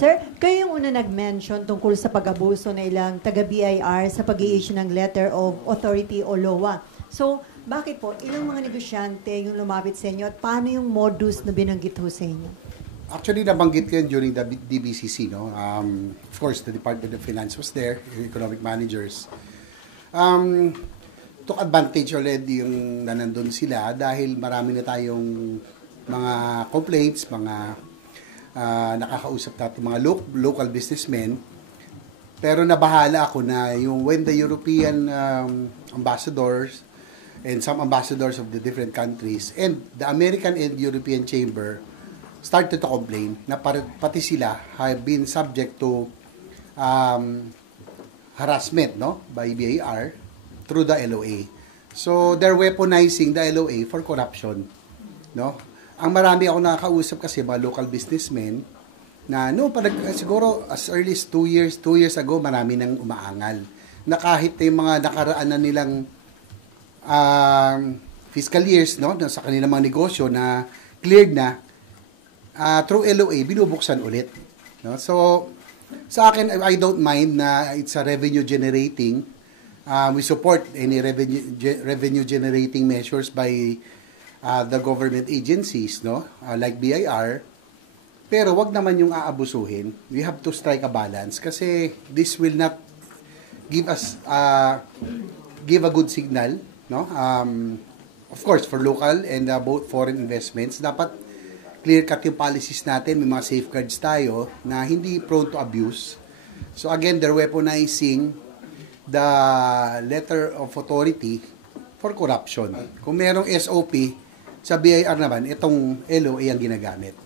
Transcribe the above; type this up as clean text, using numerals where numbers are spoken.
Sir, kayo yung una nag-mention tungkol sa pag-abuso na ilang taga-BIR sa pag-i-issue ng letter of authority o LOA. So, bakit po? Ilang mga negosyante yung lumapit sa inyo at paano yung modus na binanggit ho sa inyo? Actually, nabanggit ko yan during the DBCC. No? Of course, the Department of Finance was there, yung economic managers. Took advantage already yung nanandun sila dahil marami na tayong mga complaints, mga nakakausap natin mga local businessmen. Pero nabahala ako na yung when the European ambassadors and some ambassadors of the different countries and the American and European Chamber started to complain na pati sila have been subject to harassment, no, by BIR through the LOA. So they're weaponizing the LOA for corruption, no? Ang marami ako nakakausap kasi mga local businessmen na siguro as early as 2 years ago marami nang umaangal na kahit yung mga nakaraan na nilang fiscal years, no, sa kanilang mga negosyo na cleared na through LOA binubuksan ulit, no? So sa akin, I don't mind na it's a revenue generating. We support any revenue generating measures by the government agencies, no, like BIR. Pero wag naman yung aabusuhin. We have to strike a balance kasi this will not give us give a good signal, no. Of course, for local and both foreign investments, dapat clear cut yung policies natin, may mga safeguards tayo na hindi prone to abuse. So again, they're weaponizing the letter of authority for corruption. Kung merong SOP, sa BIR naman, itong LOA ang ginagamit.